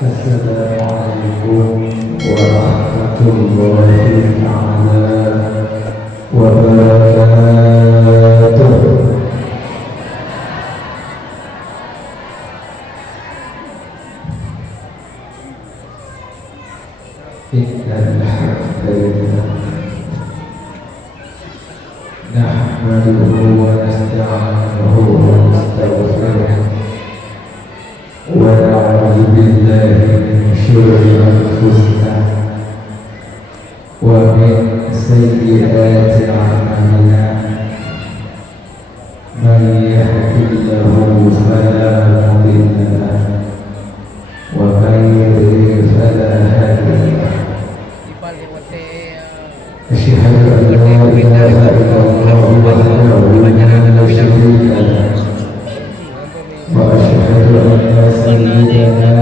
Assalamualaikum warahmatullahi taala wabarakatuh. Innal hamdalillah nahmaduhu wa nasta'inuhu wa nastaghfiruh wa na'udzu billahi min syururi anfusina wa min sayyiati a'malina. Man yahdihillahu fala mudilla lahu wa man yudlil fala hadiya lahu. Asyhadu an la ilaha illallah wahdahu la syarika lahu wa asyhadu anna sayyidana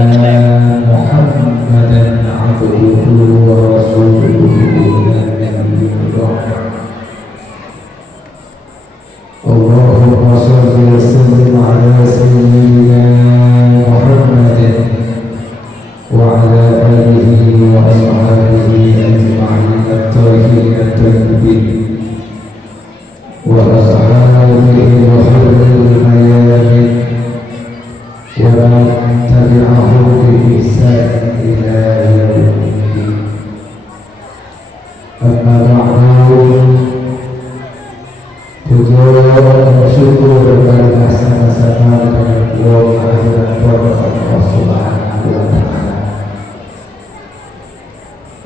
Muhammadan abduhu wa rasuluhu la nabiyya ba'dahu. Allahumma shalli wa sallim ala sayyidina Muhammadin wa ala alihi wa ashabihi ajma'in at-tahirin at-tayyibin wa ashabihi wa hurril mayamin wa man tabi'ahum bi ihsan ila yaumiddin. Amma ba'du, puja dan syukur kepada sama-sama dengan Allah Allah Subhanahu wa ta'ala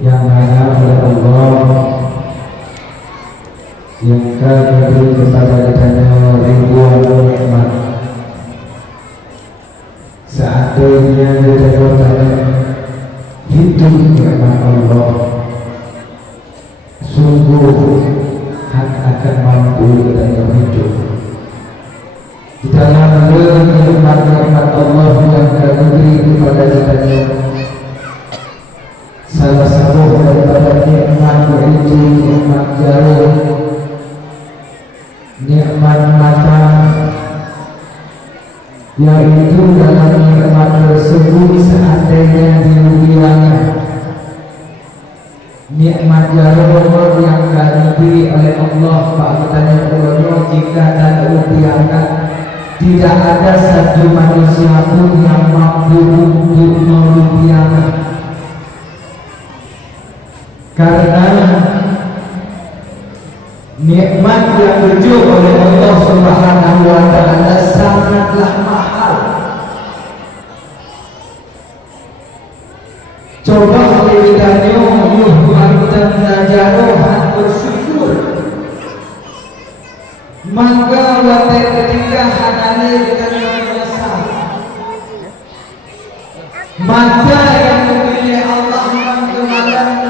yang mana oleh Allah yang kami beri kepada kita ribuan nikmat. Seandainya kita bertanya hidup nikmat Allah, sungguh akan mampu kita hidup di dalam nikmat-nikmat Allah yang kami beri kepada kita. Salah satu daripada nikmat itu nikmat jauh, nikmat mata, yaitu dalam nikmat tersebut seandainya dirugikannya nikmat jauh yang diberi oleh Allah faktanya Allah jika tak dirugikan, tidak ada satu manusia pun yang mampu untuk merugikannya. Karena nikmat yang diuji oleh Allah Subhanahu wa ta'ala sangatlah mahal. Coba kita nyuh tajaruhan bersyukur, maka waktu ketika hadane kita menyesal mata yang memilih Allah yang kemadan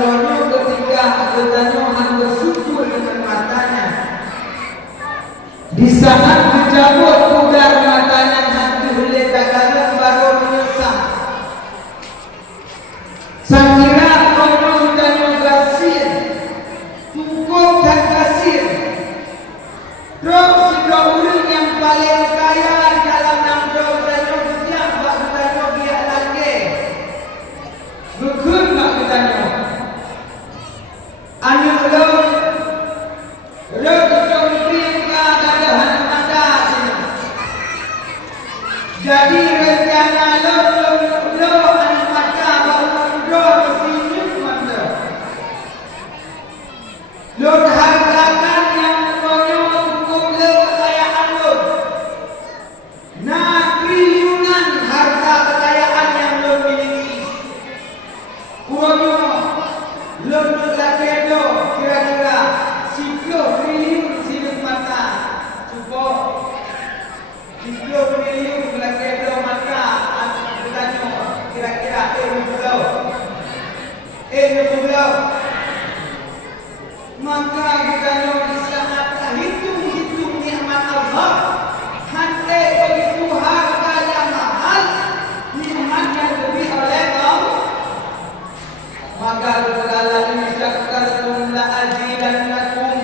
di saat dicabut pugar matanya hati oleh takaran baru menyesal. Sakira konon dan kasir, cukup dan kasir. Roh si dahulu yang paling kaya dalam nangro dan dia bahkan dia lagi. Bukan nak bertanya. Anak lo jadi rencana lo maka baru sini mana lo hartakan yang cukup lo kekayaan lo, nah triliunan harta kekayaan yang lo miliki, uangnya lo lagi lo kira-kira 10 triliun silup mata cukup 10 triliun lagi ada maka bertanya kira-kira pulau maka kita di saat hitung nikmat Allah hante begitu harga yang mahal, nikmat yang lebih oleh Allah, maka berkala ini syakartum la azidannakum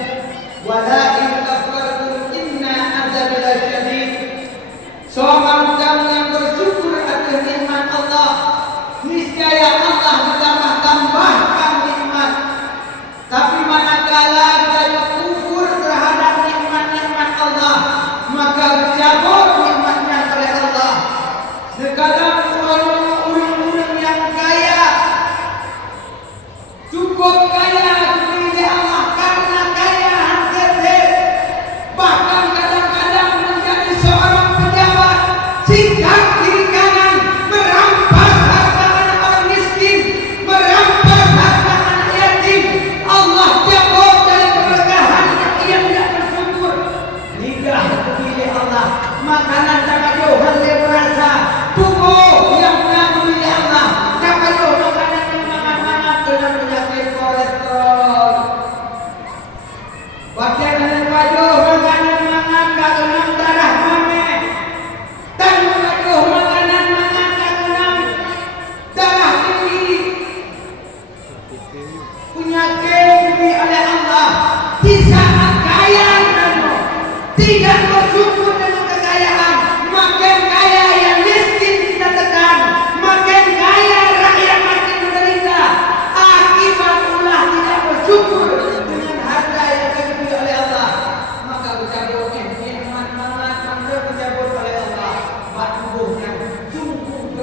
wa la in kafartum inna azabi lasyadid. Seorang yang bersyukur atas nikmat Allah,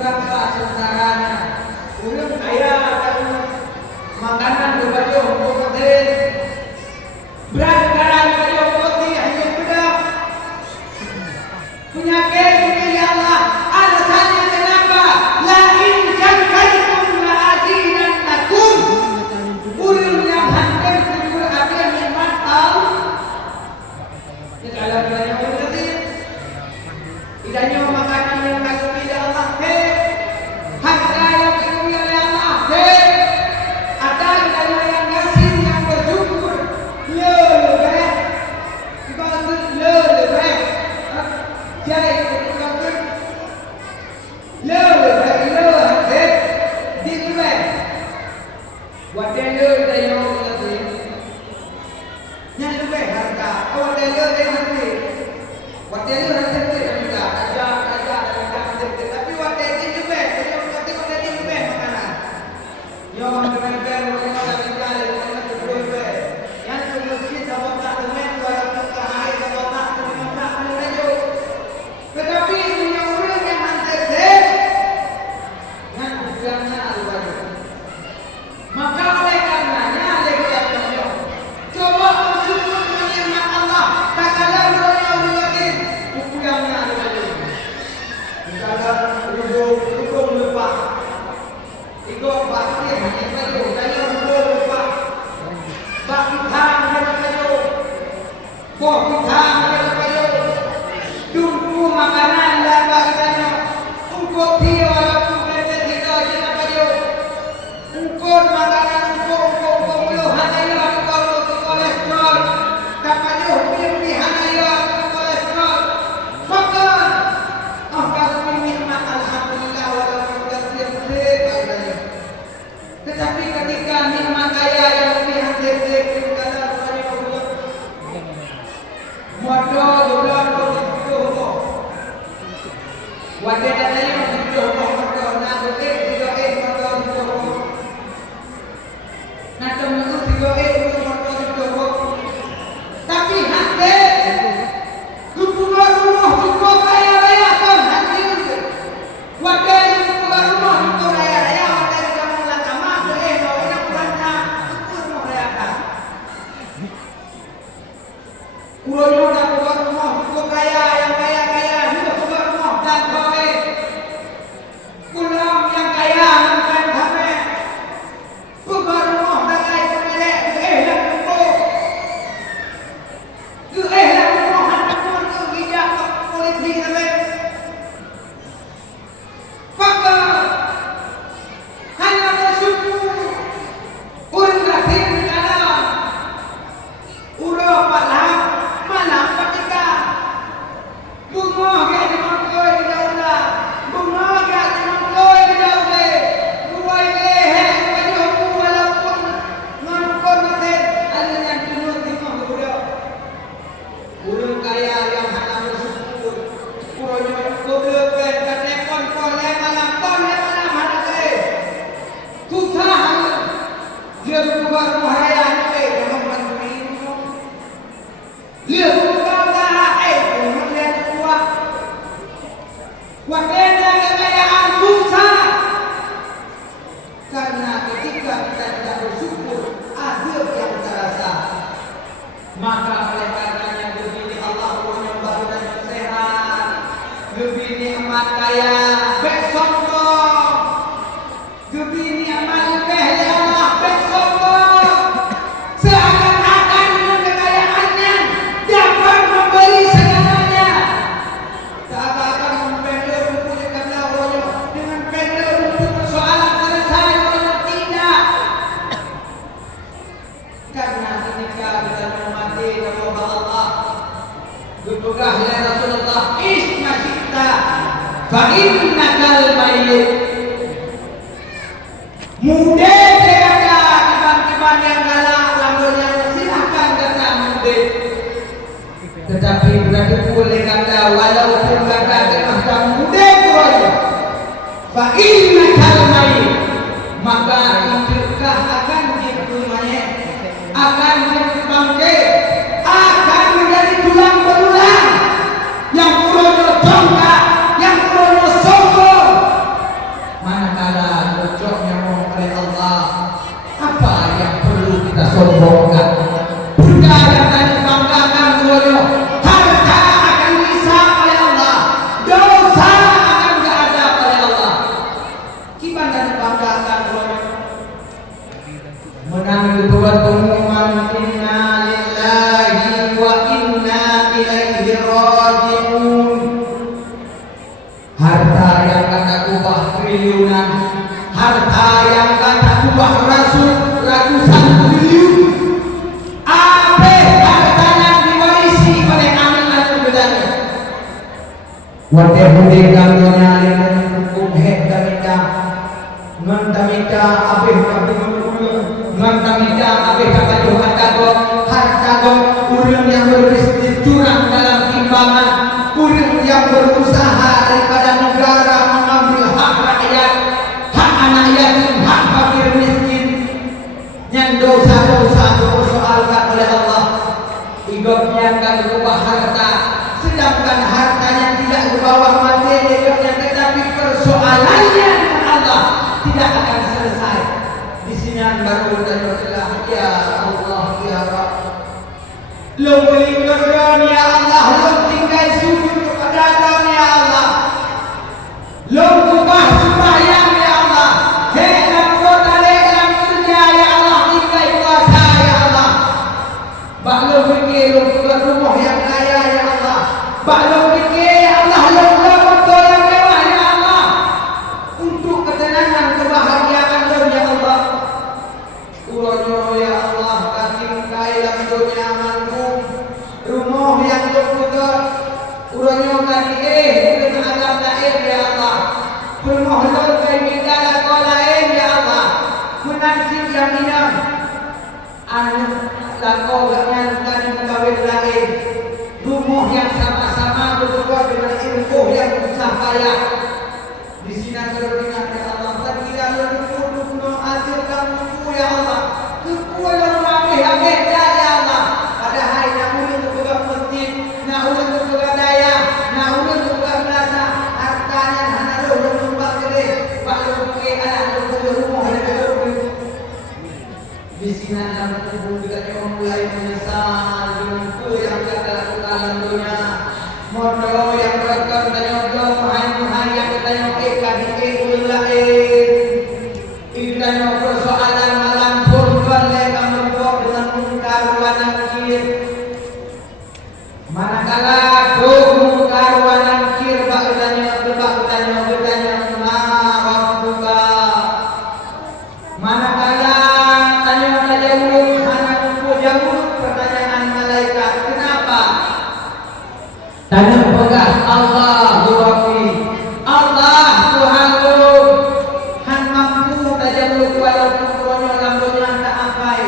berapa sentaranya. Urang kaya dan makanan berbaju kokotin. Berat garam baju kokotin hanya bedak. Penyakit ini ya Allah. Alasannya kenapa? La in syakaitum la azidannakum. Urang yang hendak berjur ada nikmat Allah. Kalau banyak orang tadi, idanya makanan yang kasih tidak Allah, harta yang diberi oleh Allah, ada idanya yang kasih yang bersyukur, lebih, dibangun lebih, jadi dibangun lebih, dilebih, wadah lebih yang lebih, yang lebih harta, wadah lebih hati. Waktu itu nanti juga ada tapi waktu itu juga waktu itu juga makanan. Yang benar-benar orang tinggal yang berbeda. Yang terlebih sama tak dengan orang terkait sama tak dengan tak menuju. Tetapi yang orang yang nanti yang bukannya ada. Maka oleh karenanya coba bersyukur dengan nikmat Allah. Tak ada Ikut lupa, ikut pasti hanya saja. Saya lupa, bagi thang hanya saja, kopi thang hanya saja. Tunggu makanan dan bagiannya, ukut dia walaupun mereka tidak hanya saja. Ukut makanan, ukut mulu hanya yang kolesterol, tak ada pilih hanya yang kolesterol. Maka tetapi ketika nikmat kaya yang lebih hadir kata Allah modal bulan itu wadah datanya itu modal nak betul tiga modal itu nak temu tiga modal itu tapi hadir kumpul rumah cukup kaya kan hadir wadah yang kumpul rumah cukup kaya Urang dah buat rumah cukup kaya, yang kaya juga buat rumah dan kaya. Pulang yang kaya bukan kaya. Buat rumah dan kaya pemilik, lah kumpul. Lah rumah hendak kumpul hijab polisi sampai. Maka hanya bersyukur. Urang lahir di dalam. Urang malam ketika bunga ke di mangkoi di daulah bunga ke di mangkoi di daulah buai leher baju aku walaupun mangkoi mati ada yang tunut di mangkoi urang kaya yang hanya bersyukur urang goblok dan telepon koleh malam hana ke tutah dia bukan bahaya ke dalam pandemi dia wakilnya kekayaan susah karena ketika kita tidak bersyukur adil yang terasa maka oleh karenanya begini Allah punya badan yang sehat lebih nikmat kaya besok lebih nikmat lebih ya Allah besok seakan-akan dengan kekayaannya dapat membeli segalanya seakan-akan Berkah ya Rasulullah isma kita fa innakal mayyit muda ada tiban-tiban yang galak lamun yang silakan kata muda tetapi berarti boleh kata walaupun kata macam muda saja fa innakal mayyit maka itukah akan dikumanya akan dibangkit akan menjadi tulang belulang yang kurono jongkak yang kurono sombong banggakan menang buat pengumuman inna lillahi wa inna ilaihi raji'un. Harta yang kata kubah triliunan, harta yang kata kubah ratusan triliun, hartanya diwarisi oleh anak bedanya. Wadah budaya gambarnya dengan hukum hek tamita, ngantamita abeh ngantamita abeh kapajuh atago hartago urang yang berbisnis curang dalam timbangan, urang yang berusaha daripada negara mengambil hak rakyat, hak anak yatim, hak fakir miskin, yang dosa-dosa dipersoalkan oleh Allah. Hidupnya akan berubah harta, sedangkan hartanya tidak berbawa materi hidupnya, tetapi persoalannya dengan Allah tidak akan selesai. Di sini baru berdoa, ya Allah ya Rabb, lu melindungi ya Allah, lu tinggal sujud kepada ya Allah, lu ubah sembahyang ya Allah, dalam kota dalam kerja ya Allah, tinggal puasa ya Allah, bak lu fikir lu buat rumah yang kaya ya Allah, bak lu fikir ya Allah lu buat motor yang mewah ya Allah, untuk ketenangan kebahagiaan lu ya Allah. Urono ya Allah, kasih kailan dunia manmu, rumah yang berputar, urono kasih dengan alam lain ya Allah, bermohon kami minta kau lain ya Allah, menasib yang inam, anak lakau dengan kawin lain, rumah yang sama-sama berbuat dengan ilmu yang susah payah. Di sini beringat ya Allah, terkira lebih adil kamu ya Allah, kekuatan habis ya Allah. Padahal namun untuk buka masjid, namun untuk buka daya, namun untuk buka plaza, hartanya hanya lu numpang gede, baru ke anak lu rumah yang di sini dalam tubuh kita mulai menyesal dengan yang kita lakukan dunia. Modal yang berakar dan modal mahal yang kita nyokekan itu lain. Kita nyokor soalan malam pun boleh kamu buat dengan mungkar wa nakir. Manakala mungkar wa nakir bertanya ma rabbuka. Manakala tanya jauh anak jauh pertanyaan malaikat, kenapa? Tanya pegas Allah Rabbi, Allah Tuhanku, Han mampu tajamuk walaupun dunia lambungnya tak apai,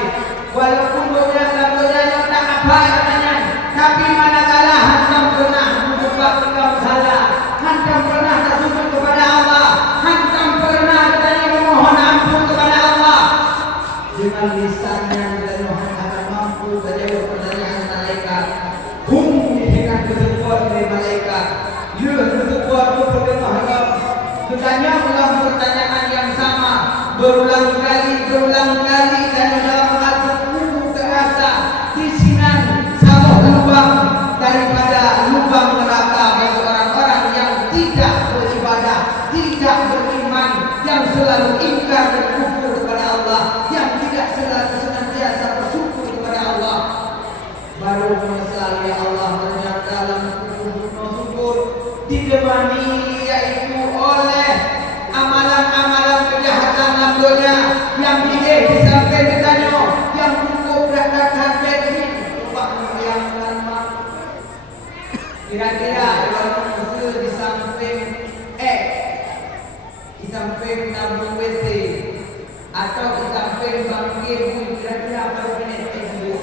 walaupun dunia lambungnya tak apai katanya, tapi manakala hantam pernah membuka engkau salah, hantam pernah tersujud kepada Allah, hantam pernah katanya memohon ampun kepada Allah, dengan lisannya dan akan mampu menjawab pertanyaan malaikat. Dengan ketentuan dari malaikat, ketentuan kepada bertanya ulang pertanyaan yang sama berulang kali dan dalam hati kubu terasa isinan sabuk lubang daripada lubang neraka bagi orang-orang yang tidak beribadah, tidak beriman, yang selalu ingkar dan kufur kepada Allah, yang tidak selalu senantiasa bersyukur kepada Allah. Baru menyesal ya Allah, ternyata dalam syukur ditemani yaitu oleh amalan-amalan kejahatan lambungnya yang di samping ditanya, yang cukup datang jadi coba membayangkan kira-kira kalau musuh di samping tabung WC atau di samping bangkir pun kira-kira apa menit dulu.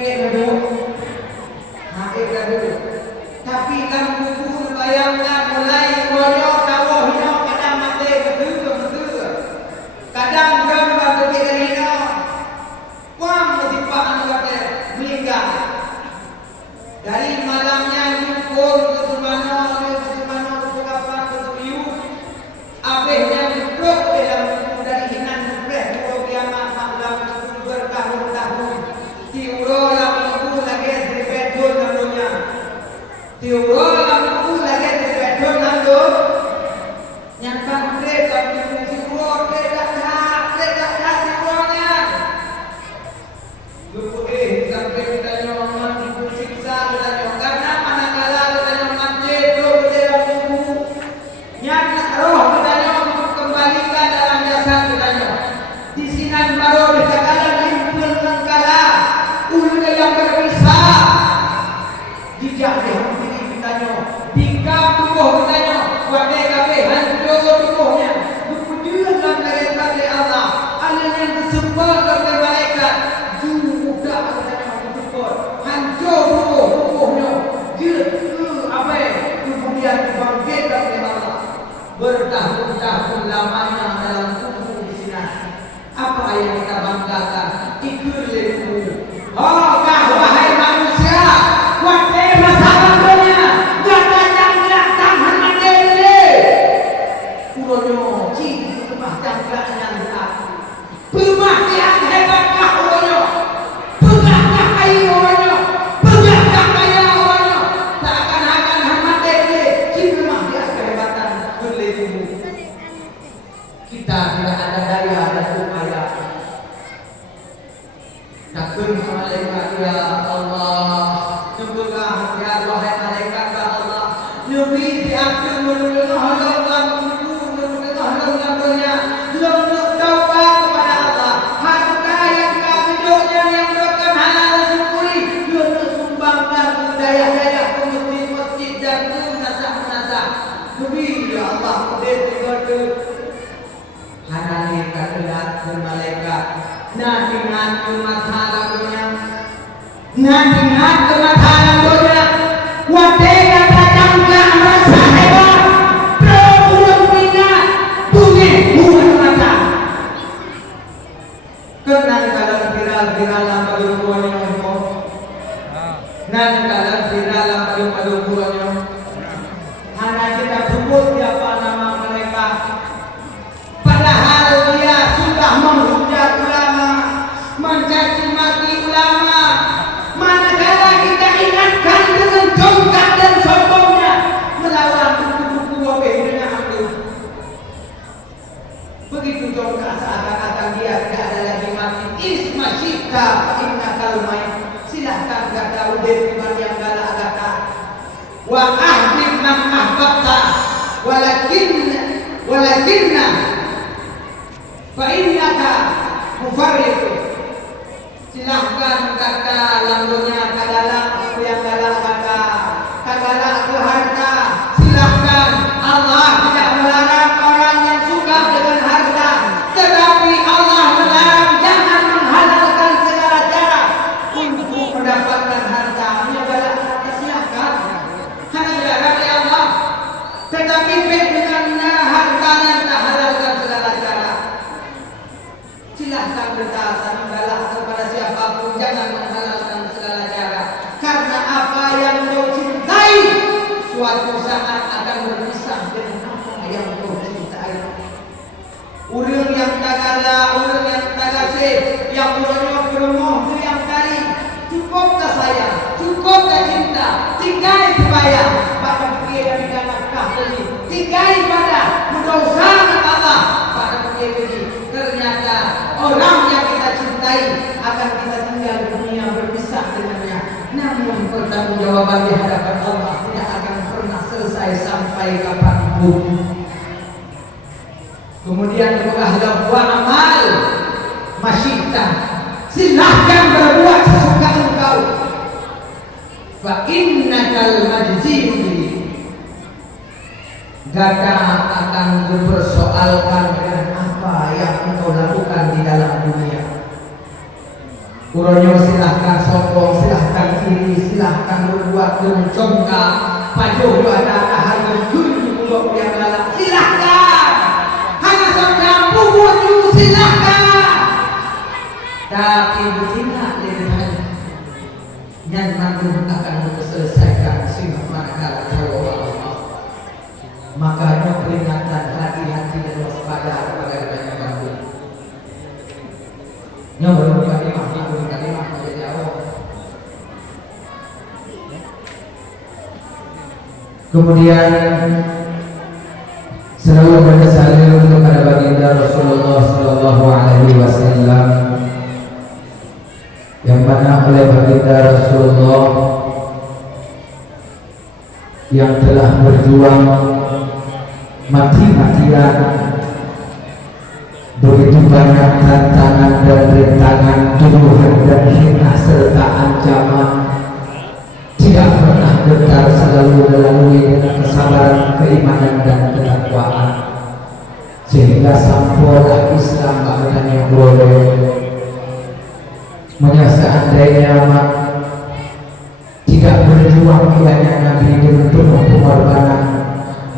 Dulu. Tapi kan buku bayangkan mulai koyo kawo hino kadang mate betul. Kadang juga bantu hino. Kuam mestipak kate meninggal. Dari malamnya nyukur ke mana ke kapan ke Riu. Abehnya duduk dalam dari hinan belah kiamat malam bertahun-tahun. Diulo tokoh-tokohnya berpujian dalam malaikat Allah. Ada yang disembah oleh malaikat juga ada yang disembah hancur tokohnya dia apa kemudian dibangkitkan oleh Allah bertahun-tahun lamanya dalam kubur di sini. Apa yang kita banggakan? Ikutmu. Oh, wahai manusia, wahai masalahnya, datang mati ini. Uronyo, cing macam yang tak. Pemakaian hebat uronyo, pegangkah kayu uronyo, pegangkah kaya uronyo. Tak akan mati ini. Cing pemakaian kehebatan berlebihan. Kita tidak ada daya dan upaya. Takun malaikat ya Allah, semoga ya wahai malaikat ya Allah, lebih diatur menurut Allah dunia, untuk taubat kepada Allah. Harta yang kami doanya yang berkan halal syukuri, untuk sumbangkan daya-daya ke masjid-masjid dan ke munasah-munasah. Lebih ya Allah, betul-betul. Hanani kalian bermalaikat. Nadingan kemahalan dunia, nadingan kemahalan dunia. Wadena kadang gak merasa hebat, berbulan punya bunyi bulan mata. Kenal kalau viral apa dukungannya itu? Nanti kalau viral apa dukungannya? Hanya kita sebut siapa nama mereka. Padahal dia sudah menghujat ulama, mencaci maki ulama. Manakala kita ingatkan dengan jongkak dan sombongnya melawan buku-buku wabahnya aku. Begitu jongkak seakan-akan dia tidak ada lagi mati. Isma syita inna kalmai. Silahkan kata udah bukan yang galak kata. Wa ahbib man ahbabta walakinna fa'innaka mufarriqun. Silahkan kata lambunya kadalah aku yang galak kata kadalah aku harta. Silahkan, Allah tidak melarang orang yang suka dengan harta, tetapi Allah melarang jangan menghalalkan segala cara untuk mendapatkan harta. Dia galak kata silahkan, hanya dilarang oleh Allah, tetapi dengan harta yang tak halalkan segala cara. Silahkan berkata menggalak kepada siapapun, jangan menghalalkan segala cara. Karena apa yang kau cintai suatu saat akan berpisah dengan apa yang kau cintai. Urang yang tagala, urang yang tagasih, yang urangnya bermoh itu yang kali. Cukupkah saya? Cukupkah cinta? Tinggal dibayar pada pikiran dan nafkah beli. Tinggal pada mendosakan Allah pada pikiran beli. Ternyata orang yang kita cintai akan kita tinggal di dunia berpisah dengannya. Namun pertanggungjawaban di hadapan Allah tidak akan pernah selesai sampai kapanpun. Kemudian berkahlah buat amal masyita. Silahkan berbuat sesuka engkau. Fa innakal majziyun. Gada akan dipersoalkan dengan apa yang engkau lakukan di dalam dunia. Uronyo silahkan sombong, silahkan iri, silahkan berbuat dengan congkak. Pajuh ada harga juri bulog yang galak. Silahkan. Hanya saja bubuh silahkan. Tapi begini lihat yang nanti akan selesaikan sehingga manakala kalau Allah. Makanya peringatan hati-hati dan waspada kepada banyak bantu. Yang baru kalimah menjadi awal. Kemudian selalu berkesalir kepada baginda Rasulullah Sallallahu Alaihi Wasallam, yang mana oleh baginda Rasulullah yang telah berjuang mati-matian, begitu banyak tantangan dan rintangan, tuduhan dan hina serta ancaman, tidak pernah gentar, selalu dilalui dengan kesabaran, keimanan dan ketakwaan. sehingga sampailah Islam bahkan yang boleh seandainya tidak berjuang kiranya Nabi dengan penuh pengorbanan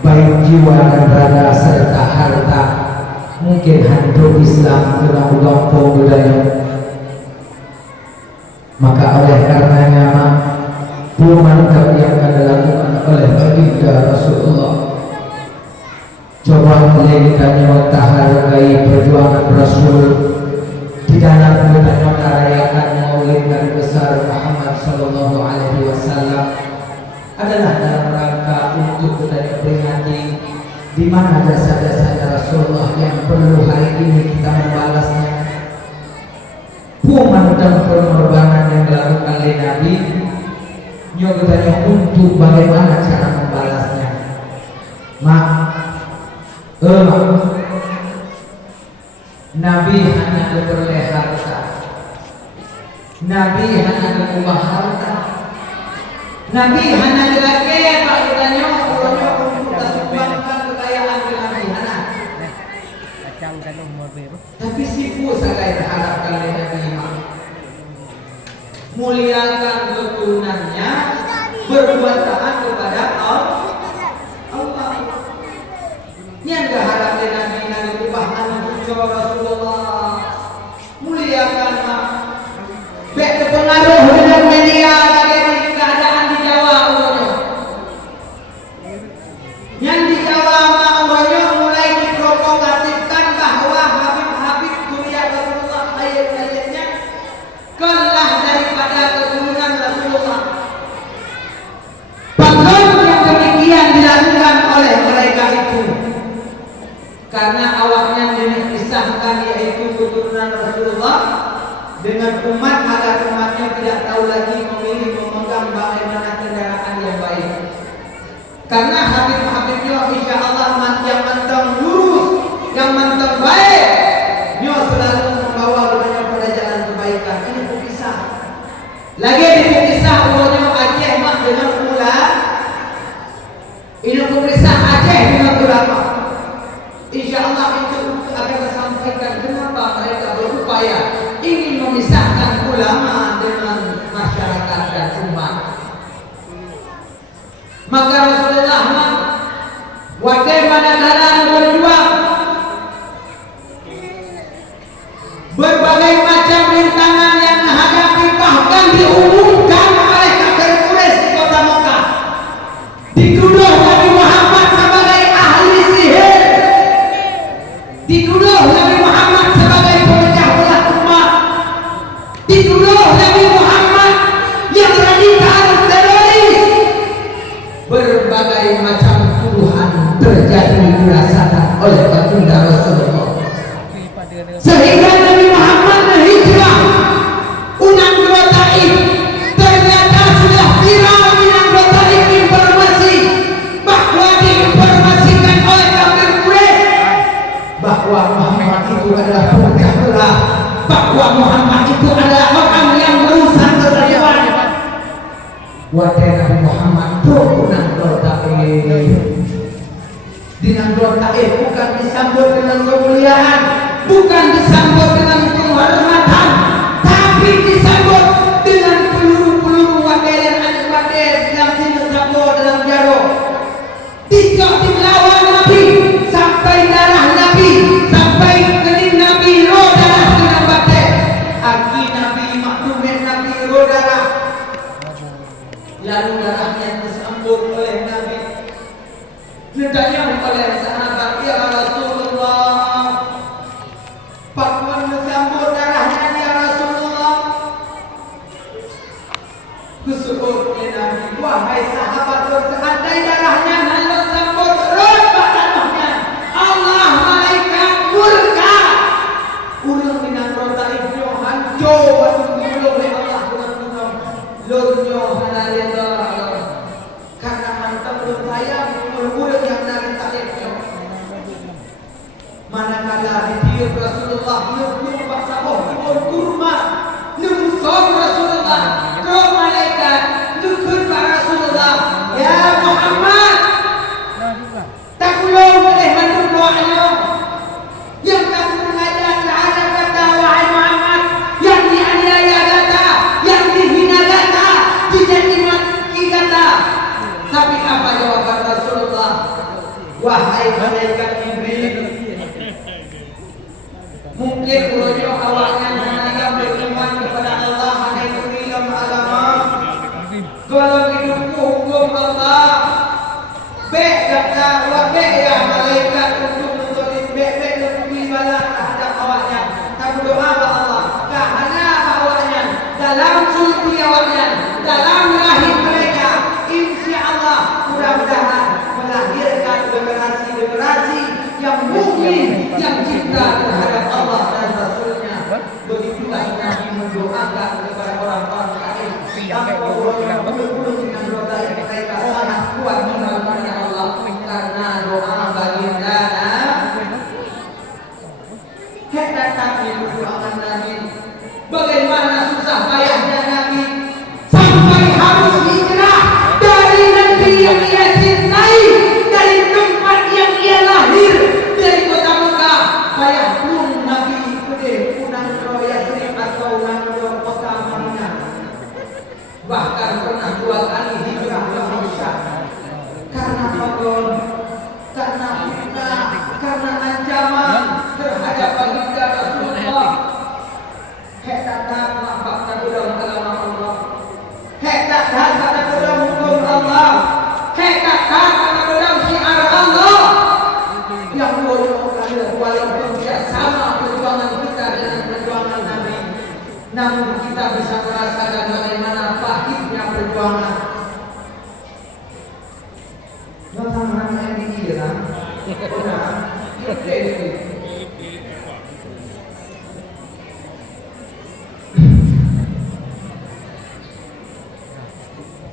baik jiwa dan raga serta harta, mungkin hancur Islam dengan ulang budaya. Maka oleh karenanya mantap yang akan dilakukan oleh baginda Rasulullah, coba menjadikannya tahargai perjuangan Rasul di dalam merayakan Maulid Nabi besar Muhammad Sallallahu Alaihi Wasallam adalah dalam rangka untuk kita peringati di mana jasa-jasanya Rasulullah yang perlu hari ini kita membalasnya. Puman dan pengorbanan yang dilakukan oleh Nabi, nyatanya untuk bagaimana cara membalasnya. Nabi hanya beroleh harta, Nabi hanya mengubah harta, Nabi hanya dilake pak katanya orangnya untuk sumbangkan kekayaan ke Nabi hanya. Tapi sipu sagai harapkan Nabi muliakan keturunannya, berbuat taat kepada Allah. Yang berharap Nabi Nabi ubah anak Rasulullah, muliakan baik pengaruh dengan media bagaimana keadaan di Jawa yang di Jawa mulai diprovokatifkan bahwa Habib kuliah Rasulullah ayat-ayatnya kalah daripada keturunan Rasulullah. Bahkan yang demikian dilakukan oleh mereka itu karena awalnya dipisahkan yaitu keturunan Rasulullah dengan umat agar umatnya tidak tahu lagi memilih memegang bagaimana kendaraan yang baik. Karena Habib-habibnya insya Allah yang mantap lurus, yang mantap baik, dia selalu membawa dunia pada jalan kebaikan. Ini berpisah. Lagi dipisah umurnya Aceh mak dengan ular. Ini berpisah Aceh dengan ulama. Insya Allah itu akan disampaikan kenapa mereka berupaya ingin memisahkan ulama dengan masyarakat dan umat. Maka Rasulullah bagaimana dalam berjuang berbagai macam rintangan yang menghadapi, bahkan diumumkan oleh kafir Quraisy di kota Mekah, dituduh Nabi Muhammad sebagai ahli sihir, dituduh Nabi Muhammad sebagai pemecah belah umat, dituduh Nabi Muhammad yang radikal teroris. Berbagai macam tuduhan terjadi dirasakan oleh baginda Rasulullah, sehingga Nabi Muhammad berhijrah unang dua Taif. Ternyata sudah viral unang dua Taif informasi bahwa diinformasikan oleh kafir Quraisy bahwa Muhammad itu adalah pemecah belah, bahwa Muhammad itu adalah orang yang merusak kehidupan. Wahai Nabi Muhammad unang dua Taif, dengan dua Taif bukan disambut dengan kemuliaan, bukan disambut dengan penghormatan, tapi disambut dengan peluru-peluru wadelan anak-anak yang disambut dalam jarum. Tidak dilawan Nabi sampai darah Nabi, sampai kening Nabi roh darah dengan batin. Aki Nabi maklumin Nabi roh darah, lalu darahnya disambut oleh Nabi. Ditanya oleh sahabat, ya Rasulullah, Pakwan disambut darahnya ya Rasulullah. Kesuruhnya Nabi, wahai sahabat, seandai darahnya lalu sambut terus darahnya, Allah malaikat murka. Ulang dengan rota ibnu hancur waduh oleh Allah dengan gunung lurnya hanalillah. Karena mantap belum sayang ulang yang dari taifnya. Manakala ditiup Rasulullah nyuruh pasaboh nyuruh kurma nyuruh Rasulullah roh malaikat nyuruh Rasulullah, ya Muhammad takulong oleh hantu doanya Mungkin ulunyo awaknya hanya beriman kepada Allah, hanya itu ilmu agama. Kalau hidupku hukum Allah, baik kata awak baik ya malaikat untuk mentulis baik lebih balas terhadap awaknya. Kamu doa Allah, karena awaknya dalam sulbi awaknya, dalam rahim mereka, insya Allah mudah-mudahan melahirkan generasi-generasi yang mungkin yang cinta terhadap Allah dan Rasulnya. Begitulah kami mendoakan kepada orang-orang lain tanpa berhubung dengan doa yang mereka sangat kuat mengenalnya Allah, karena doa baginda hebat kami berdoakan Nabi. Bagaimana susah payahnya Nabi sampai harus hijrah dari negeri yang ia cintai, dari tempat yang ia lahir, dari kota Mekah. Payah pun Nabi ikuti punang Roya Sri atau Nangro kota Madinah. Bahkan pernah 2 kali hijrah ke Habsyah karena fakir, karena fitnah, karena ancaman terhadap baginda Rasulullah. Hekatan pada dalam agama Allah, hekatan pada dalam hukum Allah, hekatan pada dalam syiar Allah. Yang walaupun tidak sama perjuangan kita dengan perjuangan Nabi, namun kita bisa merasakan bagaimana pahitnya perjuangan. Bagaimana yang dikira?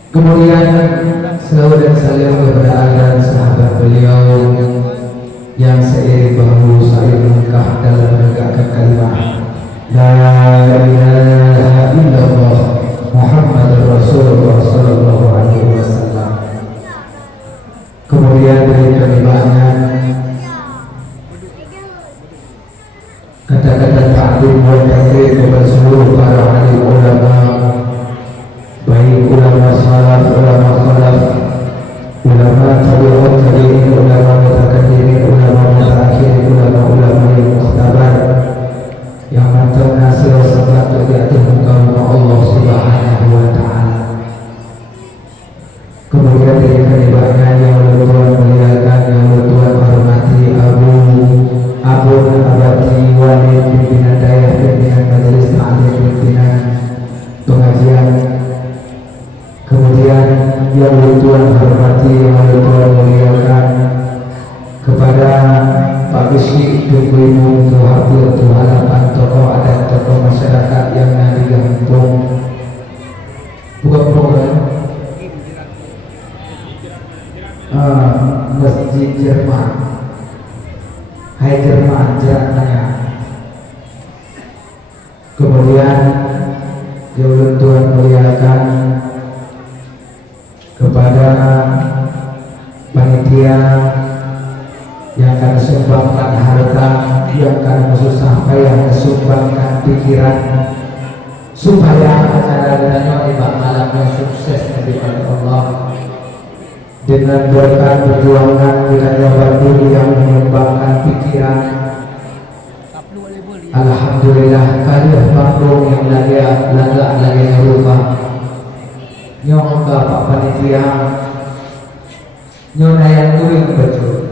Kemudian selalu dan salam kepada aliran sahabat beliau yang seiring bahu saling melangkah dalam menegakkan kalimat La ilaha illallah Muhammadur Rasulullah sallallahu alaihi wasallam. Kemudian berikan ibadah kata-kata takdim dan takdir kepada seluruh para alim ulama, baik ulama salaf, ulama khalaf, ulama tabi'ut tabi'in, ulama mutakaddimin, ulama mutaakhirin, ulama yang mukhtabar, yang mantan nasir sabat di atas muka Allah Subhanahu wa ta'ala. Kemudian berikan ibadah yang Tuhan muliakan, yang Tuhan hormati Abu Abadi Walid, pimpinan daerah, pimpinan majelis ta'lim, pimpinan pengajian. Kemudian yang Tuhan hormati, yang Tuhan muliakan kepada Pak Bisi, Ibu Ibu, Tuhan halapan tokoh adat, tokoh masyarakat yang nanti Gampung, bukan Masjid Jerman, Hai Jerman, jaraknya. Kemudian yang Tuhan muliakan kepada panitia yang akan sumbangkan harta, yang akan susah payah sumbangkan pikiran supaya acara dan ibadah malamnya sukses daripada Allah dengan berkat perjuangan kita Bandung yang menyumbangkan pikiran. Alhamdulillah kalian Bandung yang lagi ngerubah nyong Pak panitia nyona yang kuring betul.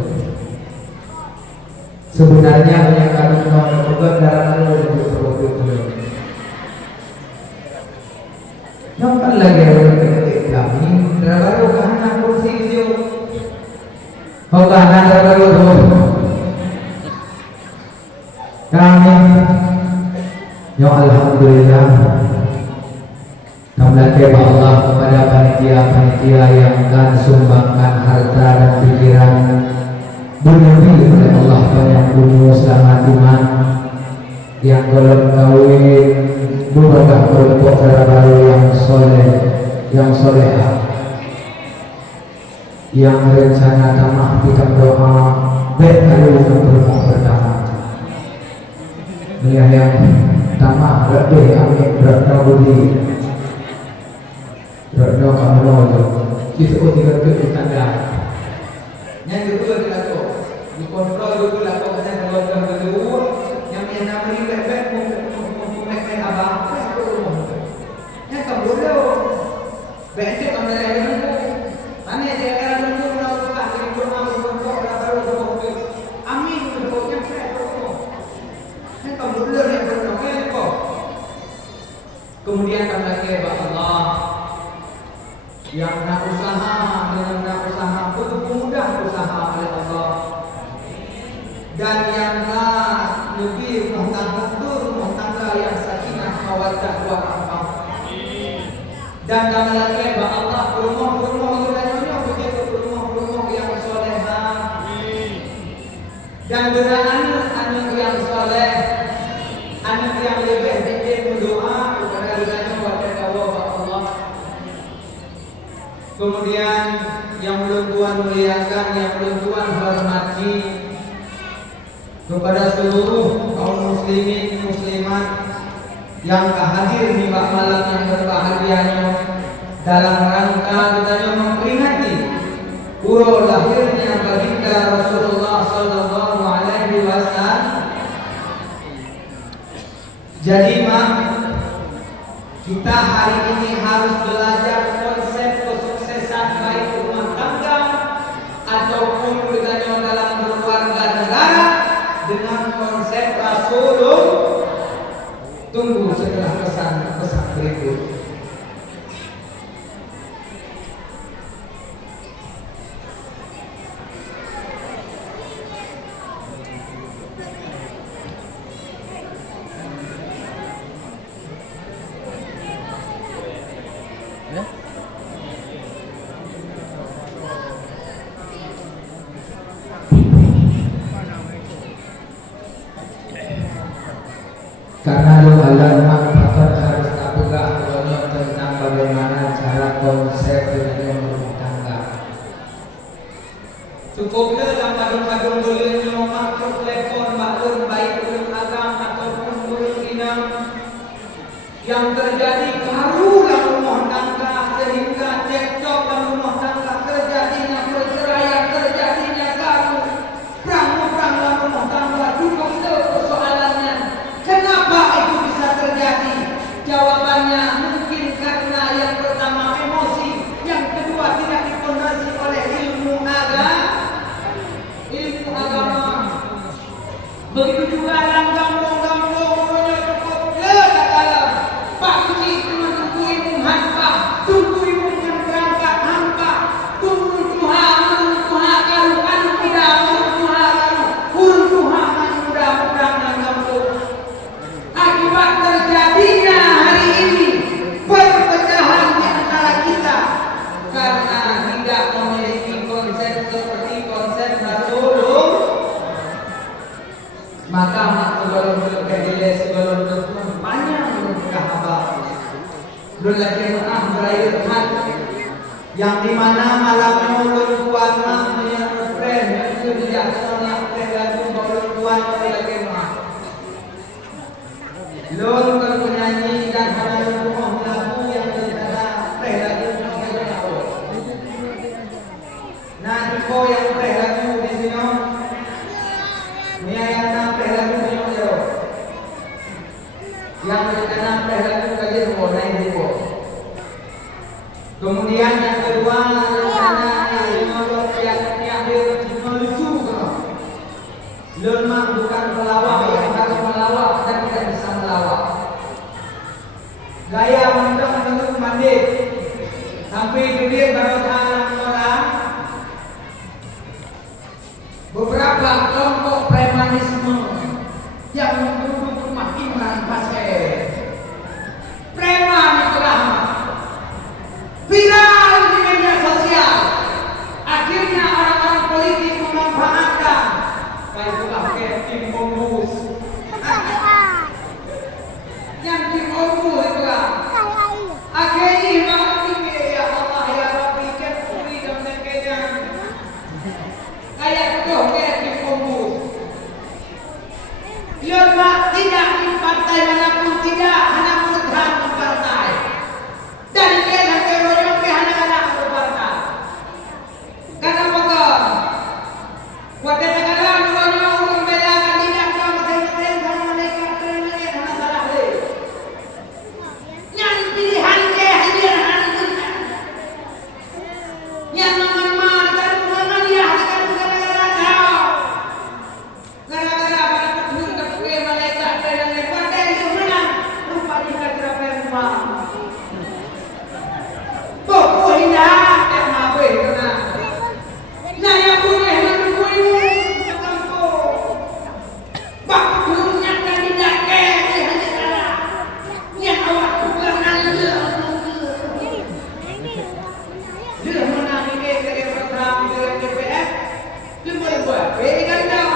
Sebenarnya yang kami mau juga dalam nyong kan lagi ketik kami baru karena kursi itu karena baru kami nyong alhamdulillah Alhamdulillah Allah kepada panitia-panitia yang akan sumbangkan harta dan pikiran. Bernabi oleh Allah banyak umur selamat iman yang belum kawin, beberapa kelompok baru yang soleh, yang solehah, yang rencana tamak kita doa baik kali untuk berdoa pertama. Melihat yang tamak lebih amin berbudi. Berdoa kamu kita tiga kali tanda. Yang kedua kita tu, kontrol dulu lah kau kena kontrol kedua. Yang nama dari nunggu. Mana dia kira nunggu melakukan dari doa berdoa baru berdoa. Amin berdoanya berdoa. Ini kamu dulu yang berdoa kok. Kemudian kata kepada Allah yang nak usaha dengan nak usaha mudah usaha oleh Allah. Dan yang nak lebih rumah tangga yang sakinah mawaddah warahmah. Dan kami lagi kepada Allah rumah-rumah yang solehah. Dan anak yang soleh, anak yang lebih berdoa kepada ridhanya kepada Allah. Kemudian yang belum Tuhan muliakan, yang belum Tuhan hormati, kepada seluruh kaum muslimin muslimat yang hadir di malam yang berbahagianya dalam rangka katanya memperingati pura lahirnya baginda Rasulullah sallallahu alaihi wasallam. Jadi kita hari ini harus belajar konsep kesuksesan baik rumah tangga ataupun katanya dalam berkeluarga negara dengan konsep Rasulullah. Tunggu setelah pesan berikut. Karena doa manfaat harus apakah tentang bagaimana cara konsep dengan rumah tangga. Cukuplah dalam kadung-kadung dulu maklum telepon maklum baik belum agam ataupun belum inam yang terjadi baru dalam rumah tangga sehingga cekcok dalam rumah tangga terjadinya perceraian terjadinya gaduh perang dalam rumah tangga cukup persoalannya. Kenapa itu bisa terjadi? Jawabannya mungkin karena yang pertama emosi, yang kedua tidak dipondasi oleh ilmu agama. Begitu juga dalam kampung-kampung Pak Kuci cuma tunggu ibu hampa, tunggu ibu yang berangkat hampa, tunggu Tuhan karukan tidak urun Tuhan mudah-mudahan kampung. Akibat terjadinya hari ini perpecahan di antara kita karena tidak memiliki konsep seperti konsep Rasulullah. Maka sebelum terjadi sebelum banyak berkahabat belum lagi meraih hati yang dimana malamnya ulun tuan punya friend itu tidak senang lagu ulun tuan lagi Lon kan penyanyi dan hanya rumah lagu yang berbeda lagu nah Iko yang lagu di sini Nia yang lagu di sini yang lagu kaji rumah naik Iko. Kemudian yang kedua yang lucu Lon bukan pelawak yang harus melawak dan tidak bisa melawak. Gaya menurut mandi sampai dunia baru orang beberapa kelompok premanisme yang menduduk rumah Imran Pasir. Preman itulah viral di media sosial. Akhirnya orang-orang politik memanfaatkan. Kayak itulah tim Omus. Yang tim Omus itulah. Akhirnya ya Allah ya Rabbi kembali dan mereka kayak itu kayak tim Omus. Ya Pak tidak di partai manapun tidak hanya program partai. Dan dia nanti orang hanya ada partai. Karena betul. Wadah negara orang bela tidak sama dengan mereka terlihat hanya salah deh. Yang pilihan dia hanya semua. Pokok indah tak mabe kena. Nah yang punya yang kuimu kampung. Bak dunia kan tidak ke hanya kala. Yang awak bukan dia. Dia mana ini ke program ke DPR. Dia boleh buat. Kan dah.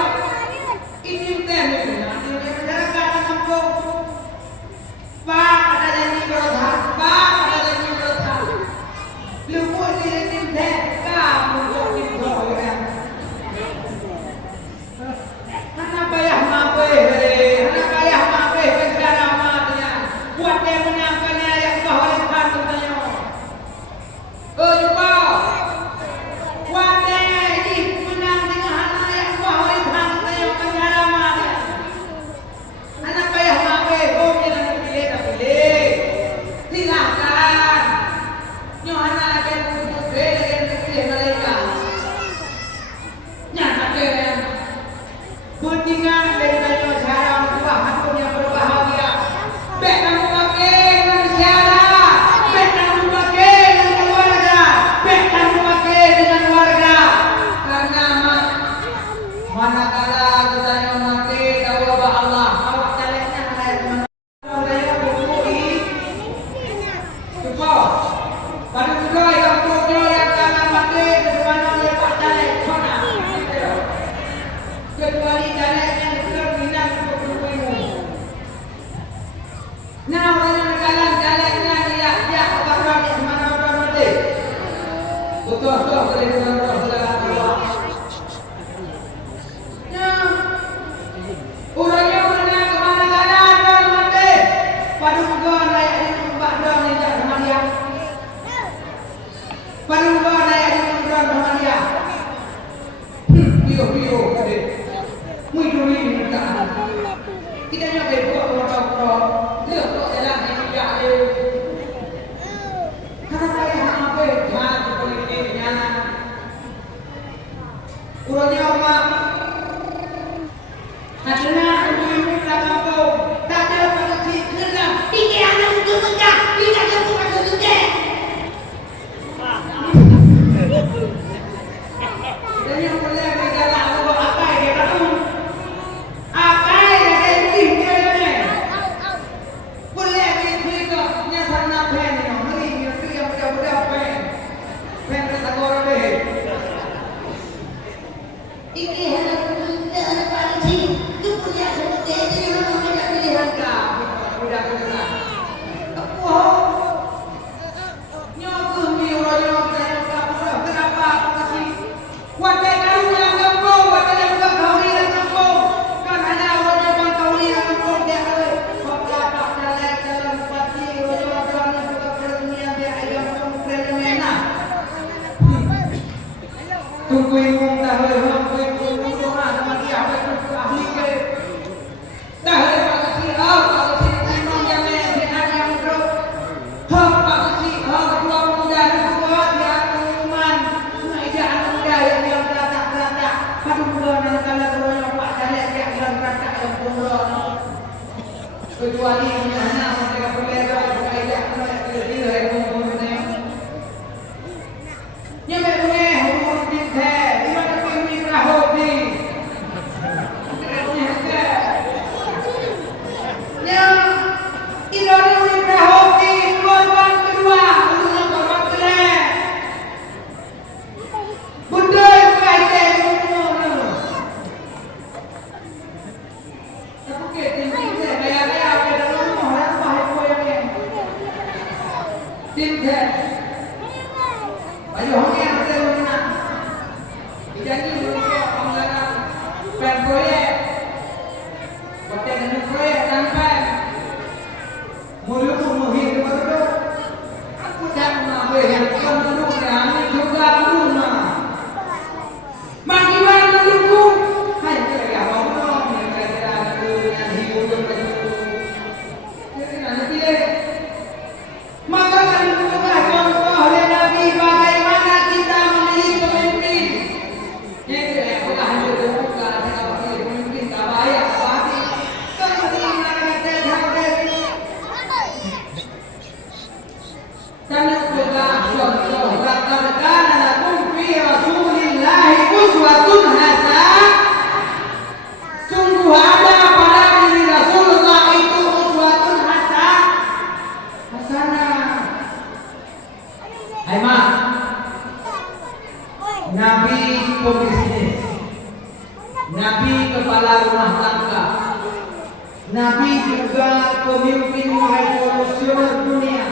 Ini temu nanti masyarakat kampung. Pak ada janji berobat. Pak ada janji berobat. Lupa diri tim kamu kok gitu ya. Anak bayar mape, anak bayar mape secara matnya. Buat dia menangkannya yang bahwa itu tanya. Oh coba, buat dia ini menang dengan anak yang bahwa itu tanya secara matnya. Anak bayar mape, kau jangan pilih tak pilih. Silakan. Nyohana akan untuk pilih mereka. Nyata keren. Pentingan dari banyak cara untuk hakim yang berbahagia. Baik kamu pakai dengan syarat, baik kamu pakai dengan keluarga, baik kamu pakai dengan warga. Karena manakala kita yang mati tahu Allah, awak jalannya ayat mana? Saya berkui. Cukup. Pada juga yang Tokyo yang tangan pakai bagaimana dia Pak Dalek sana. Kecuali Dalek yang berminat untuk berkuimu. Nah, orang kalang Daleknya dia apa di mana orang mati. Betul boleh dengan Allah. Nah, orangnya mana kemana kalang orang mati. Pada juga layak ditumpah dong ni sama dia. Paruwa naik di program sama dia. Bio kade. Mui minta. Kita nyampe buat orang-orang. Dia kok jalan yang tidak ada. Karena saya apa? Jangan politik jangan. Urangnya orang. Karena ibu tak mampu. Tak ada polisi kerja. Tinggi anak untuk kerja. Tidak ada bukan kerja. Dan yang boleh berjalan untuk apa dia tahu? Apa yang dia tinggal ni? Boleh kita nyasar nak pen ni, hari ni yang budak-budak pen tertagor deh. Ini hanya benda polisi, tu punya seperti ini memang tidak pilihan kau, budak-budak. Apa? Nyokong dia orang Wadah kamu yang kampung, wadah yang bukan kauli yang kampung. Kan ada orang yang bukan kauli yang kampung dia ada. Bapak Dalek dalam bupati, orang-orang yang bukan perempuan dia ayam perempuan. Tunggu ibu dah tunggu rumah sama dia betul ahli ke. Dah pakasi pakasi imam yang sehat yang teruk. Pakasi kedua muda kedua dia pengumuman. Kecuali mana mereka berlera berkaitan dengan kerja yang mempunyai. Nyampe punya hubungan cinta, di mana kami berhobi. Yang tidak boleh berhobi korban kedua, hubungan korban kedua. Bunda yang berkaitan dengan Tapi tinggi saya ada rumah orang baik yang tinggi. Baju hongnya ada mana? Dijanji mereka anggaran proyek, hotel dan proyek sampai mulut muhir baru. Aku dah mahu yang dulu kami juga rumah. Makiwan dulu, hai kerja orang yang kerja dengan hidup jadi nanti deh. Maka kami juga contoh oleh Nabi bagaimana kita memilih pemimpin. Yang tidak pernah dibuka dengan pemimpin tak baik, pasti. Kalau tidak ada kepala rumah tangga. Nabi juga pemimpin revolusioner dunia,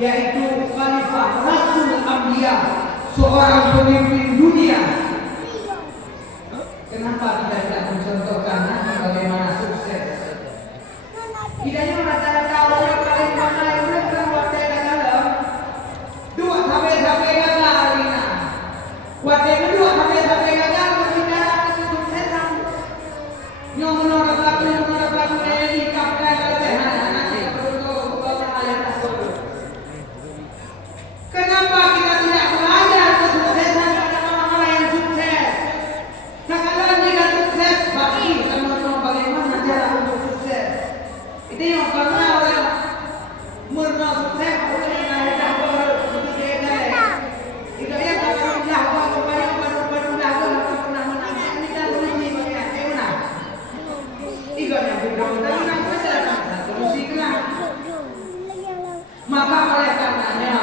yaitu Khalifah Rasul Anbiya, seorang pemimpin dunia. Kenapa kita tidak mencontohkan Nabi bagaimana sukses? Tidaknya rata-rata orang paling mahal itu kan waktu dalam dua sampai gagal arena. Waktu kedua sampai gagal kita kesuksesan. Yang menolak laku ini kapten nanti perlu ayat tersebut. Kenapa kita tidak belajar kesuksesan pada orang-orang yang sukses? Kadang-kadang jika sukses bagi teman-teman bagaimana cara untuk sukses. Itu yang karena orang murna sukses boleh dah begitu dia. Itu yang kalau dah baru dah pernah menang ini kan solusi banyak menang. Itu yang kita menang saja solusi kena. Maka oleh karenanya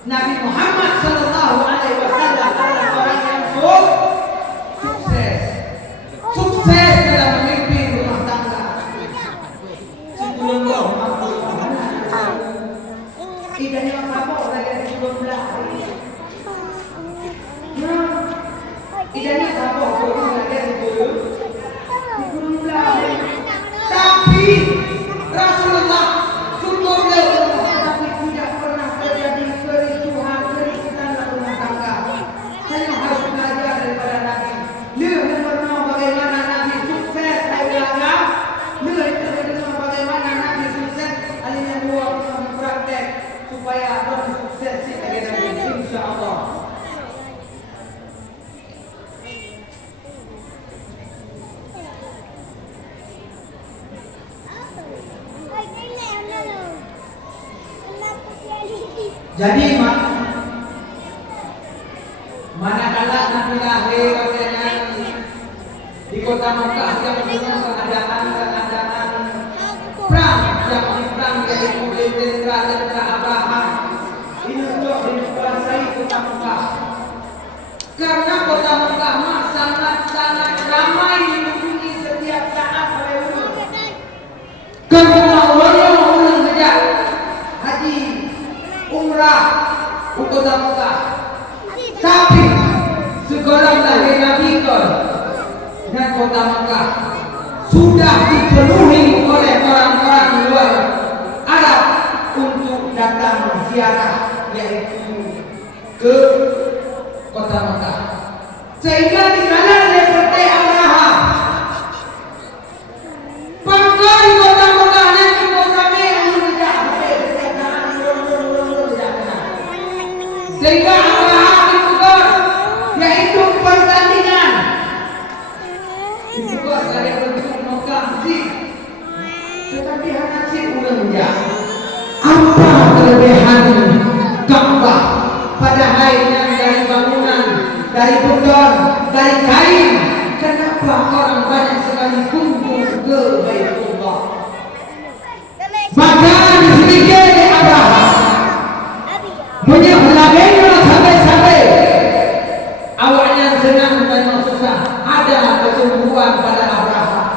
Nabi Muhammad sallallahu alaihi wasallam adalah orang yang sukses dalam memimpin rumah tangga. Sebelum tidak yang apa orang yang sebelum tidak yang apa orang yang sebelum tapi Rasulullah tapi tidak pernah terjadi kericuhan dalam rumah tangga. Saya harus belajar daripada Nabi. Dia pernah bagaimana Nabi sukses saya bilang. Dia pernah bagaimana Nabi sukses. Alihnya dua praktek supaya bersukses kita Nabi insyaallah. Jadi manakala Nabi lahir di kota Makkah yang punya keadaan perang yaitu tentara Abraham ini untuk dikuasai kota Makkah. Karena kota Makkah sangat ramai dikunjungi setiap saat oleh ulun. Karena awalnya ulun sejak haji umrah ke kota Makkah. Tapi sekarang lahir Nabi dan kota Makkah sudah dipenuhi oleh orang-orang luar Arab untuk datang ziarah yaitu ke kota Makkah. Sehingga di sana ada seperti Abraham. Pakai kota Makkah nanti kota Mekah sehingga Abraham ditukar yaitu pertandingan ditukar dari bentuk Mekah sih. Tetapi hanya sih ulangnya apa kelebihan Ka'bah pada yang dari bangunan, dari beton, dari kain. Kenapa orang banyak sekali kumpul ke Baitullah? Maka disediakan Abraham menyebelahnya sampai awalnya senang dan susah ada kesungguhan pada Abraham.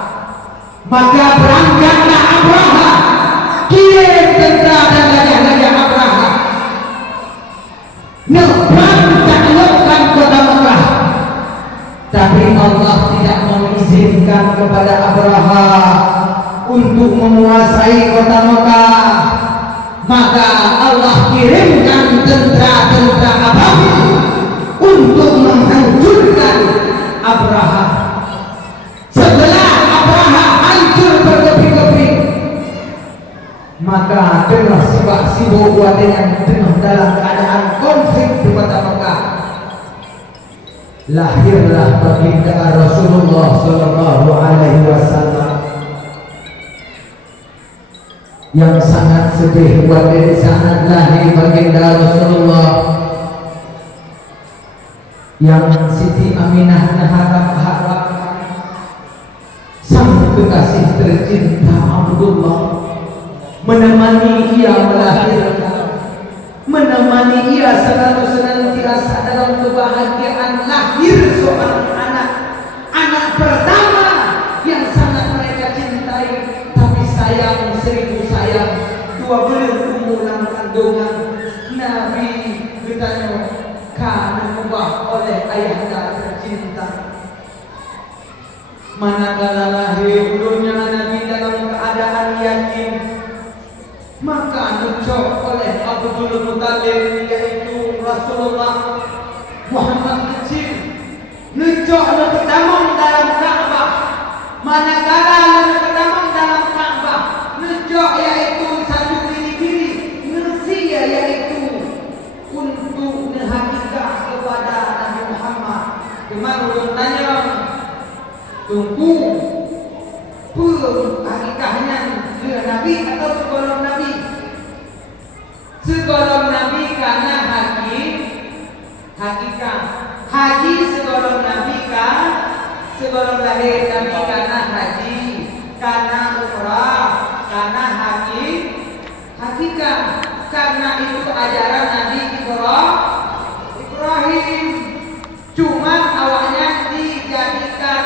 Maka berangkatlah Abraham, kirim tentara dan gajah-gajah Abraham nyebrang taklukkan kota Mekah. Tapi Allah tidak mengizinkan kepada Abraham untuk menguasai kota Mekah. Maka Allah kirimkan tentara-tentara ababil untuk menghancurkan Abraham. Setelah Abraham hancur berkeping-keping, maka tengah sibuk dengan tengah dalam keadaan konflik di kota Mekah, lahirlah baginda Rasulullah sallallahu alaihi wasallam yang sangat sedih pada saat lahir baginda Rasulullah, yang Siti Aminah harap sang kekasih tercinta Abdullah menemani ia melahirkan, menemani ia selalu senantiasa dalam kebahagiaan lahir seorang anak pertama yang sangat mereka cintai, tapi sayang seribu sayang, 2 bulan umur dalam kandungan Nabi bertanya karena ubah oleh ayahanda tercinta. Manakala lahir dunia Nabi dalam keadaan yakin, maka nucuk oleh Abdul Muttalib, yaitu Rasulullah Muhammad kecil, nucuk bertamang dalam Ka'bah. Manakala bertamang dalam Ka'bah, nucuk yaitu satu kiri-kiri, nursia yaitu untuk menghakikah kepada Nabi Muhammad. Kemarin tanya tunggu hakikahnya dia Nabi atau segolong Nabi? Segolong Nabi karena hakikah. Haji segolong Nabi kan? Segolong lahir Nabi karena haji, karena umrah, karena hakikah. Karena itu ajaran Nabi Ibrahim. Cuma awalnya dijadikan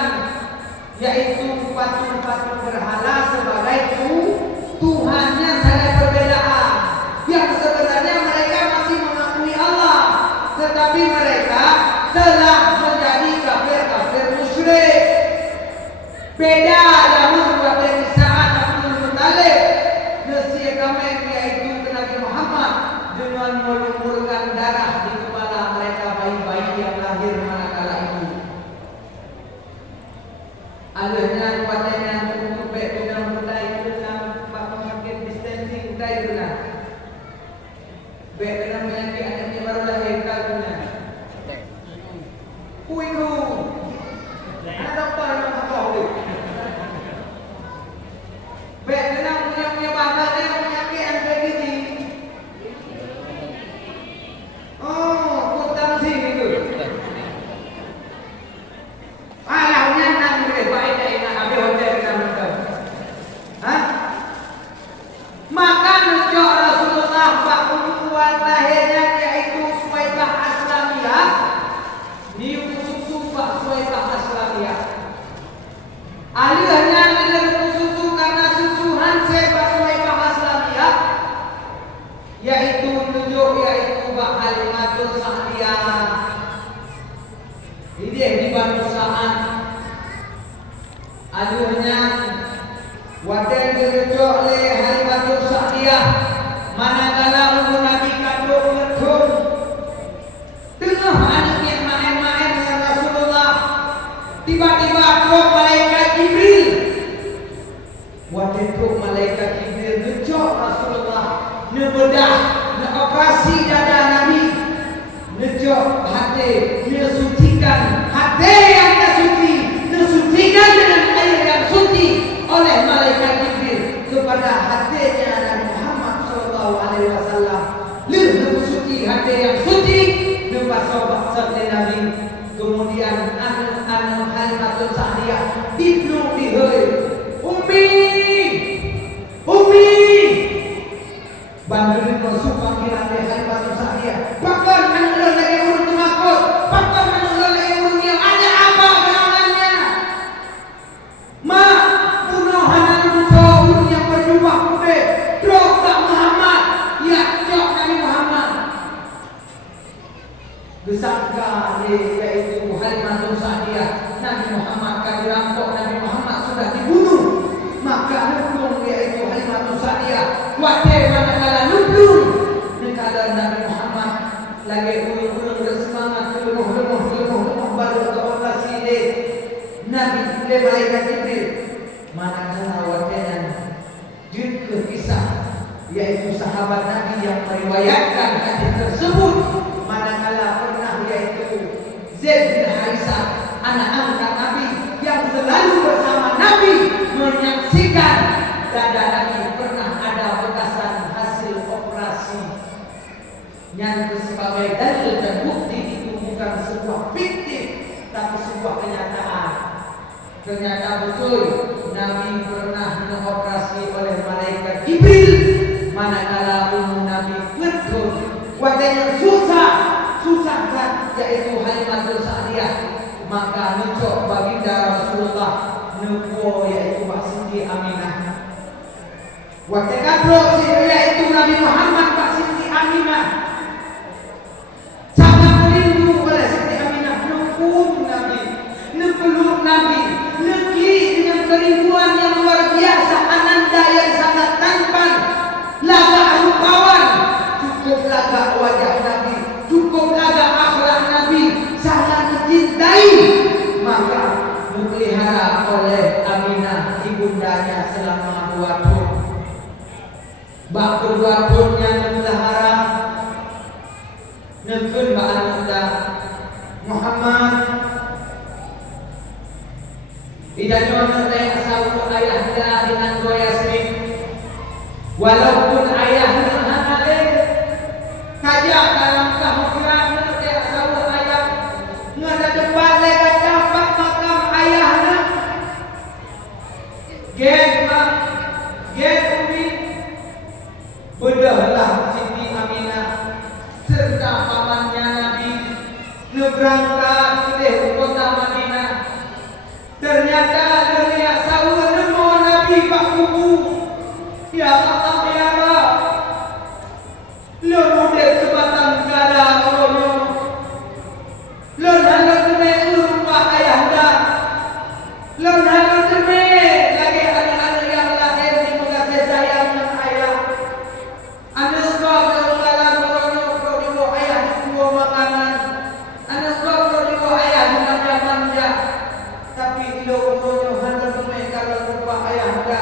yaitu patung-patung berhala sebagai Tuhannya, sangat perbedaan. Yang sebenarnya mereka masih mengakui Allah, tetapi mereka telah menjadi kafir musyrik. Beda Yahud kafir saat Abdul Muttalib nasi kami yaitu Nabi Muhammad dengan melumurkan darah di kepala mereka bayi-bayi yang lahir manakala itu. Alahnya kuatnya untuk dengan mulai dengan makin distancing dari benar. Dengan penyakit anak yang baru lahir kalnya. Kuiku. Ada doktor yang tahu. Dengan punya bakat dia penyakit yang kayak gini. Oh, kutang sih itu. Alahnya nanti baik dari nak habis hotel kita. Hah? Maka nucuk Rasulullah bahwa lahirnya yaitu Suwaibah Aslamiyah, diusus Suwaibah Aslamiyah. Alihnya susu karena susuhan Suwaibah Aslamiyah, yaitu nujuk yaitu Halimatul Sa'diyah. Ini di Banu Sa'ad. Alihnya wadah dirujuk oleh Halimatul Sa'diyah. Manakala umur Nabi kandung betul tengah anaknya main-main dengan Rasulullah, tiba-tiba truk malaikat Jibril. Waktu itu malaikat Jibril ngejok Rasulullah, ngebedah, ngeoperasi dada Nabi, ngejok hati, ngesucikan hati yang tak suci, ngesucikan dengan air yang suci oleh malaikat Jibril kepada hatinya Nabi Muhammad SAW. Lalu suci hati yang suci lepas sobat sabda Nabi. Kemudian anu Halimatul Sa'diyah dipeluk dihoi, Umi bantuin masuk panggilan Halimatul Sa'diyah. Bahkan menurut lagi urut makut, bahkan menurut lagi urut yang ada apa gerangannya. Mak bunuhan urut yang berjubah putih, drok tak Muhammad, ya drok Nabi Muhammad. Disangka yaitu Halimatul Sa'diyah Nabi Muhammad kan dirampok, Nabi Muhammad sudah dibunuh. Maka hukum yaitu Halimatul Sa'diyah wadah manakala nublun nekala Nabi Muhammad lagi ulung-ulung bersemangat lemuh baru operasi dia Nabi boleh malaikat Jibril. Manakala wadahnya juga kisah yaitu sahabat Nabi yang meriwayatkan hadis tersebut. Manakala pernah yaitu Zaid bin Harisah, anak angkat Nabi yang selalu bersama Nabi, menyaksikan dada Nabi pernah ada bekasan hasil operasi. Yang sebagai dalil dan bukti itu bukan sebuah fiktif, tapi sebuah kenyataan. Ternyata betul Nabi pernah dioperasi oleh malaikat Jibril. Manakala umur Nabi betul wadahnya susah kan, yaitu Halimatul Sa'diyah. Maka nucuk baginda Rasulullah nubuah yaitu Pak Siti Aminah. Waktu kadro yaitu Nabi Muhammad Pak Siti Aminah. Sangat merindu pada Siti Aminah, nukun Nabi, nepeluk Nabi, negeri dengan kerinduan yang luar biasa, ananda yang sangat tampan, lagak rupawan, cukup lagak wajah Nabi, cukup lagak akhlak Nabi, sangat dicintai, maka dipelihara oleh Aminah ibundanya selama 2 tahun. Bak kedua tahunnya dipelihara, nekun bak ananda Muhammad. Idanyo yang satu ayah dia dengan Yasmin, walaupun ayahnya hamil, kajak dalam kehadiran dia satu ayah, ngada depan lega dapat makam ayahnya, get umi, bedahlah Siti Aminah serta pamannya Nabi berangkat ke kota Madinah. Ternyata dunia sahur nemo Nabi Pak Kubu. Ya Allah ya Allah. Lo model sebatang kara olono. Lo nalo teme urpa ayahanda. Lo nalo teme lagi anak-anak yang lahir di muka sayang dan ayah. Anak kau dalam olono pro ayah dua makanan. Anak kau pro ayah manja-manja. Tapi ilo utonya hanya teme kalau rupa ayahnya,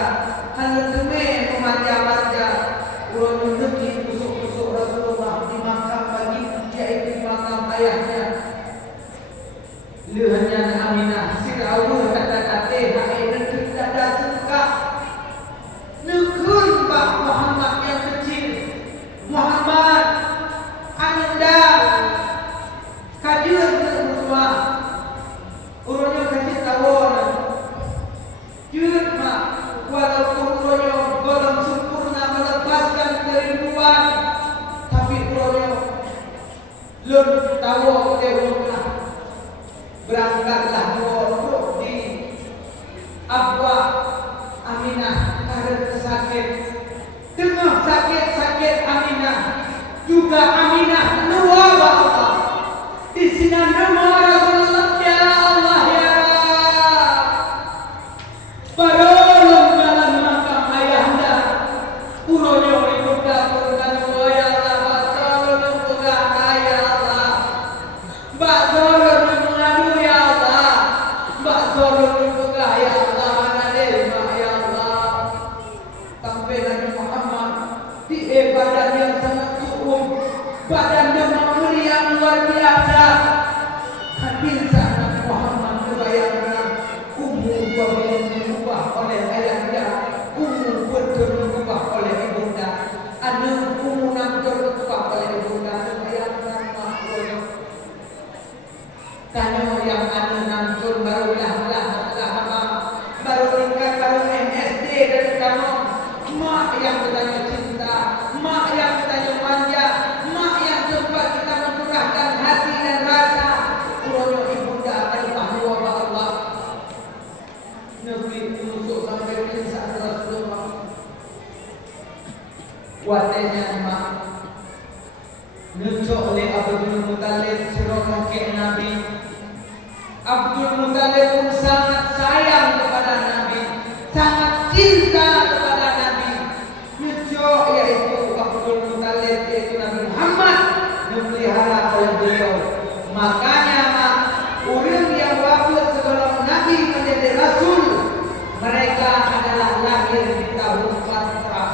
hanya teme memanja-manja. Ulonya negeri tusuk-tusuk Rasulullah di makam bagi yaitu di makam ayahnya. Lehanya Aminah Sirawu kata-kata hai negeri dada suka. Negeri Pak Muhammad yang kecil, Muhammad Ananda kajian semua. Uronya kasih tawon, jujur mak, walaupun uronya belum sempurna melepaskan kerinduan, tapi uronya lun tawon dewasa berangkatlah untuk di Abwa Aminah karena sakit, tengah sakit Aminah, juga Aminah luar Allah di sini nama Rasulullah. Badan yang sangat kukuh, badan demam meriang luar biasa. Hadir saat Muhammad membayangkan umur belum diubah oleh ayahnya, umur betul diubah oleh ibunda, anak umur betul diubah oleh ibunda. Membayangkan makhluk tanya yang anak nampun baru baru tingkat baru MSD dan kamu mak yang bertanya cinta, mak yang bertanya manja, mak yang sempat kita mencurahkan hati dan rasa. Urono ibunda akan bahwa Allah negeri menusuk sampai kisah Rasulullah. Watenya mak nunjuk oleh Abdul Muttalib sirah kakek Nabi. Abdul Muttalib pun sangat sayang kepada Nabi, sangat cinta kepada Nabi. Yaitu Abdul Muttalib yaitu Nabi Muhammad dipelihara oleh beliau. Makanya orang yang wafat sebelum Nabi menjadi Rasul, mereka adalah lahir di tahun Fatrah.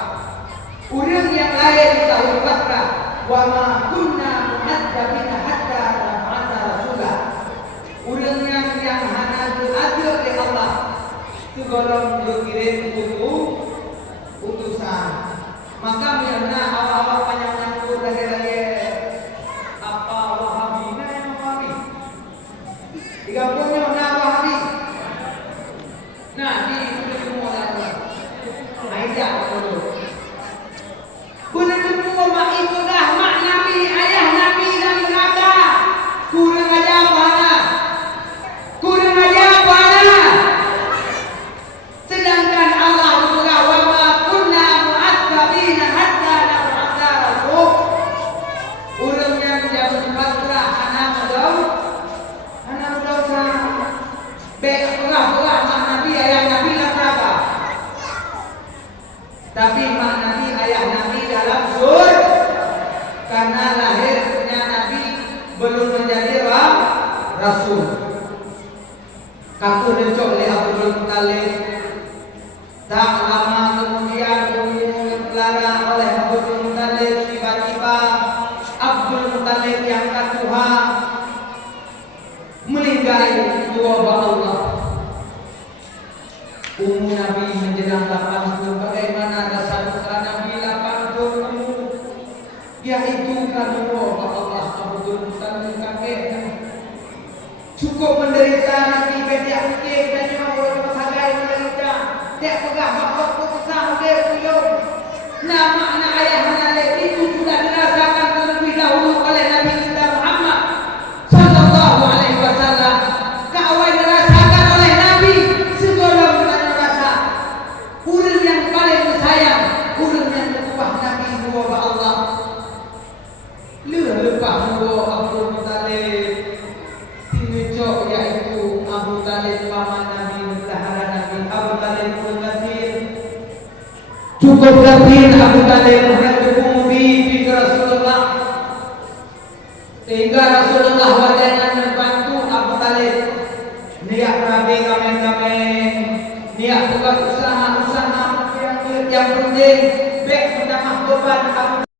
Orang yang lahir di tahun Fatrah, wa ma kunna mu'adzabina hatta nab'atha rasulah. Orang yang hanya diajar oleh Allah sebelum dikirim utusan. Maka mirna awal-awal banyak nyangkut lagi apa Wahabi, yang Wahabi 30 na Wahabi. Nah ini sudah semua lagi Aisyah dulu kurang semua mak itu dah mak Nabi, ayah Nabi dan neraka. Kurang aja apa? Tak lama kemudian umur Clara oleh Abdul Muttalib, tiba-tiba Abdul Muttalib yang katuha meninggal dua Allah. Umur Nabi menjelang 80, bagaimana rasa duka Nabi 80? Yaitu karena Allah Abdul Muttalib kakeknya cukup menderita Nabi beda fikir dan orang sagai menderita. Dia pegang bapak pegang dia beliau. Nah makna ayah Nalek itu sudah dirasakan terlebih dahulu oleh Nabi kita Muhammad Sallallahu Alaihi Wasallam. Kawai dirasakan oleh Nabi sebelum kita rasa. Urang yang paling sayang, urang yang berubah Nabi dua Allah. Lepas dua Abdul Muttalib, tinjau yaitu Abu Talib paman Nabi, bendahara Nabi. Abu Talib pun kafir. Cukup kafir Abu Talib berhubung bi Rasulullah. Sehingga Rasulullah wajangan membantu Abu Talib. Niat Nabi kameng-kameng, niat buat usaha yang penting baik menambah beban Abu